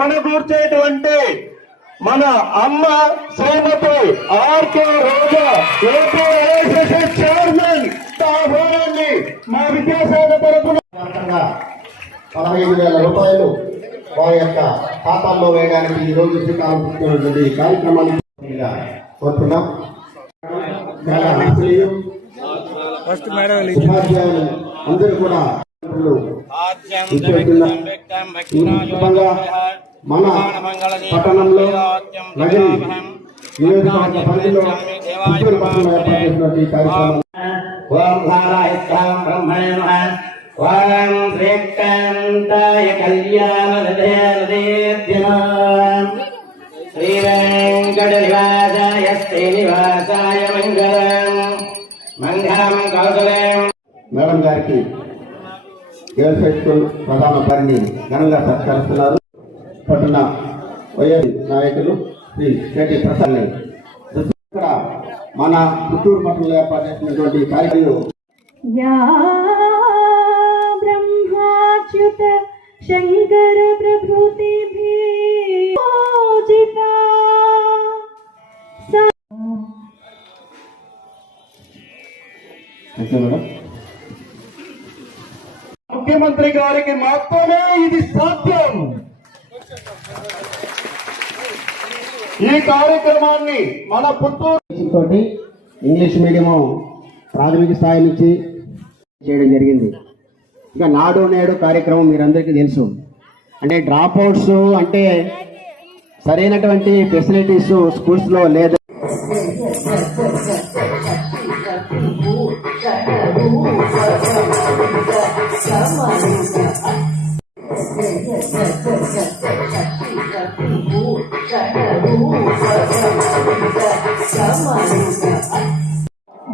మనకూర్చేటువంటి మన అమ్మ శ్రీమతి ఆర్కే రోజా AP chairman ఆహ్వానాన్ని మా విద్యాశాఖ తరఫున 15,000 రూపాయలు వారి యొక్క ఖాతాల్లో వేయడానికి ఈ రోజు శ్రీకారం చుట్టినటువంటి కార్యక్రమాన్ని కోరుతున్నాం. అందరూ కూడా మన పట్టణంలో నియోజకవర్గ పరిధిలో ఏర్పాటు చేసినటువంటి కార్యక్రమం శ్రీవేంకటనివాసాయ శ్రీనివాసాయ మంగళం కౌశలం. మేడం గారికి గర్ల్స్ హై స్కూల్ ప్రధాన పరిని ఘనంగా సత్కరిస్తున్నారు. పట్టణ వైఎస్ నాయకులు శ్రీ కేటీ ప్రసాద్. ఇక్కడ మన పుత్తూరు పట్టణంలో ఏర్పాటు చేసినటువంటి కార్యక్రమం బ్రహ్మాచ్యుత శంకర ప్రభృతి ముఖ్యమంత్రి గారికి మాత్రమే ఇది సాధ్యం. ఈ కార్యక్రమాన్ని మన పుత్తూరు తోటి ఇంగ్లీష్ మీడియం ప్రాథమిక స్థాయి నుంచి చేయడం జరిగింది. ఇక నాడు నేడు కార్యక్రమం మీరందరికీ తెలుసు. అంటే డ్రాప్ అవుట్స్ అంటే సరైనటువంటి ఫెసిలిటీస్ స్కూల్స్ లో లేదు.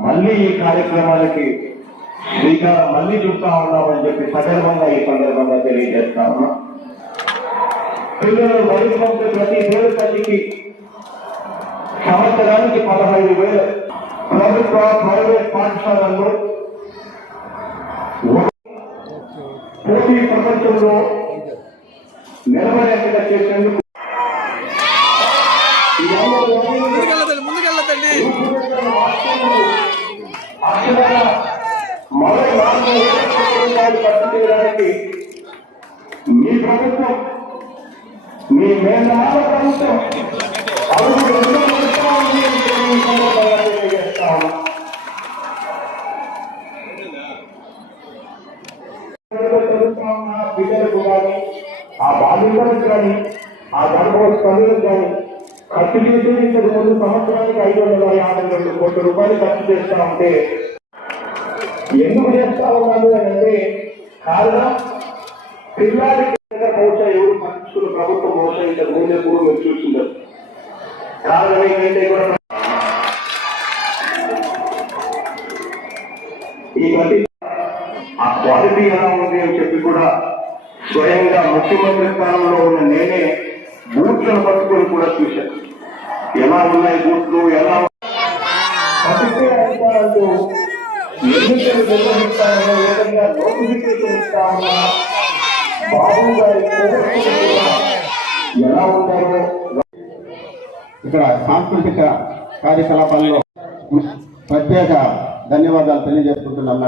మళ్ళీ ఈ కార్యక్రమాలకి శ్రీకారం మళ్ళీ చూస్తా ఉన్నామని చెప్పి సగర్వంగా ఈ సందర్భంగా తెలియజేస్తా ఉన్నా. పిల్లలు వయసు ప్రతి దేవతకి సంవత్సరానికి 15,000 ప్రభుత్వ ప్రైవేట్ పాఠశాలల్లో పోటీ ప్రపంచంలో నిలబడేట్టుగా చేసేందుకు మరో 4,000 ఖర్చు చేయడానికి మీ ప్రభుత్వం, మీ మేనమాల ప్రభుత్వం బిడ్డలకు కానీ, ఆ బాధ్యతలకు కానీ, ఆ గర్భవతి తల్లులకు కానీ ఖర్చు చేసి ఇంతకు ముందు సంవత్సరానికి 552 కోట్ల రూపాయలు ఖర్చు చేస్తా ఉంటే ఎందుకు చేస్తా ఉన్నాను అని అంటే కారణం పిల్లలకి బహుశా ఎవరు పట్టించుకున్న ప్రభుత్వం బహుశా ఇంతకు ముందే కూడా మీరు చూస్తుంటారు. కారణం ఏంటంటే కూడా ఈ ప్రతి ఆ క్వాలిటీ ఎలా ఉంది అని చెప్పి కూడా స్వయంగా ముఖ్యమంత్రి స్థానంలో ఉన్న నేనే బూట్లను పట్టుకొని కూడా చూశాను. ఎలా ఉన్నాయి బూట్లు, ఎలా అధికారులు ఎన్నికలు నిర్వహిస్తామో ఏదైనా నోటిఫికేషన్ ఇస్తామన్నా బాబు గారి ఎలా ఉంటారో. ఇక్కడ సాంస్కృతిక కార్యకలాపాల్లో ప్రత్యేక ధన్యవాదాలు తెలియజేసుకుంటున్నాం.